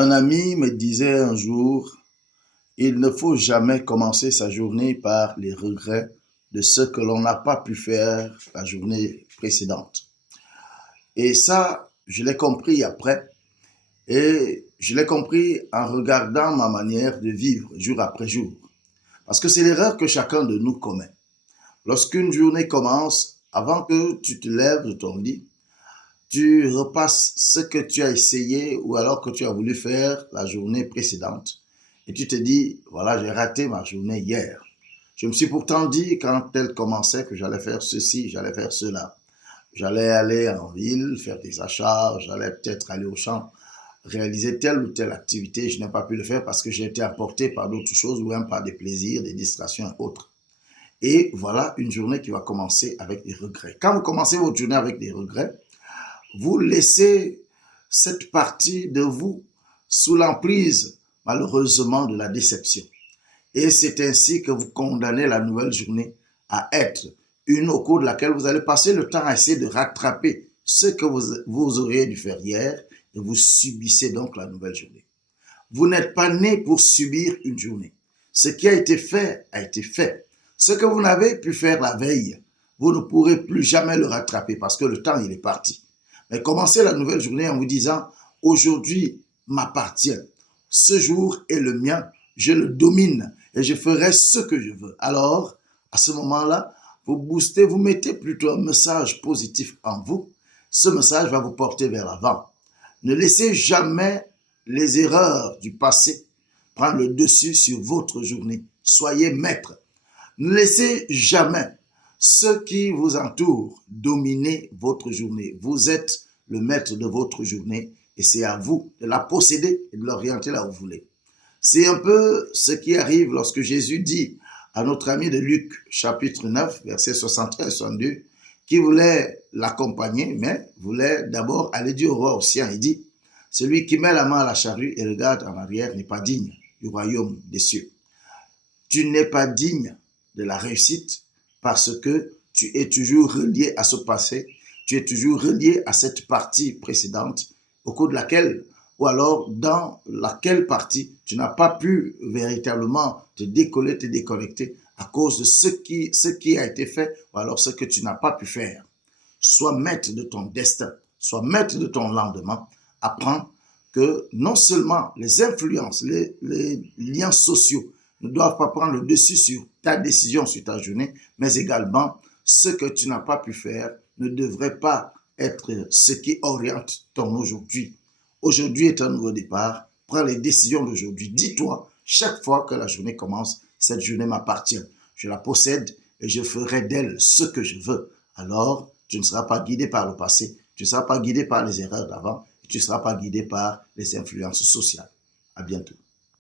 Un ami me disait un jour, il ne faut jamais commencer sa journée par les regrets de ce que l'on n'a pas pu faire la journée précédente. Et ça, je l'ai compris après. Et je l'ai compris en regardant ma manière de vivre jour après jour. Parce que c'est l'erreur que chacun de nous commet. Lorsqu'une journée commence, avant que tu te lèves de ton lit, tu repasses ce que tu as essayé ou alors que tu as voulu faire la journée précédente et tu te dis, voilà, j'ai raté ma journée hier. Je me suis pourtant dit quand elle commençait que j'allais faire ceci, j'allais faire cela. J'allais aller en ville, faire des achats, j'allais peut-être aller au champ, réaliser telle ou telle activité. Je n'ai pas pu le faire parce que j'ai été apporté par d'autres choses ou même par des plaisirs, des distractions et autres. Et voilà une journée qui va commencer avec des regrets. Quand vous commencez votre journée avec des regrets, vous laissez cette partie de vous sous l'emprise, malheureusement, de la déception. Et c'est ainsi que vous condamnez la nouvelle journée à être une au cours de laquelle vous allez passer le temps à essayer de rattraper ce que vous auriez dû faire hier et vous subissez donc la nouvelle journée. Vous n'êtes pas né pour subir une journée. Ce qui a été fait a été fait. Ce que vous n'avez pu faire la veille, vous ne pourrez plus jamais le rattraper parce que le temps, il est parti. Mais commencez la nouvelle journée en vous disant, aujourd'hui m'appartient. Ce jour est le mien, je le domine et je ferai ce que je veux. Alors, à ce moment-là, vous boostez, vous mettez plutôt un message positif en vous. Ce message va vous porter vers l'avant. Ne laissez jamais les erreurs du passé prendre le dessus sur votre journée. Soyez maître. Ne laissez jamais ceux qui vous entourent dominer votre journée. Vous êtes le maître de votre journée et c'est à vous de la posséder et de l'orienter là où vous voulez. C'est un peu ce qui arrive lorsque Jésus dit à notre ami de Luc, chapitre 9, versets 61-62, qui voulait l'accompagner, mais voulait d'abord aller dire au roi aux siens. Il dit, celui qui met la main à la charrue et regarde en arrière n'est pas digne du royaume des cieux. Tu n'es pas digne de la réussite parce que tu es toujours relié à ce passé, tu es toujours relié à cette partie précédente au cours de laquelle, ou alors dans laquelle partie tu n'as pas pu véritablement te décoller, te déconnecter à cause de ce qui a été fait ou alors ce que tu n'as pas pu faire. Sois maître de ton destin, sois maître de ton lendemain, apprends que non seulement les influences, les liens sociaux ne doivent pas prendre le dessus sur ta décision, sur ta journée, mais également ce que tu n'as pas pu faire ne devrait pas être ce qui oriente ton aujourd'hui. Aujourd'hui est un nouveau départ. Prends les décisions d'aujourd'hui. Dis-toi, chaque fois que la journée commence, cette journée m'appartient. Je la possède et je ferai d'elle ce que je veux. Alors, tu ne seras pas guidé par le passé, tu ne seras pas guidé par les erreurs d'avant, et tu ne seras pas guidé par les influences sociales. À bientôt.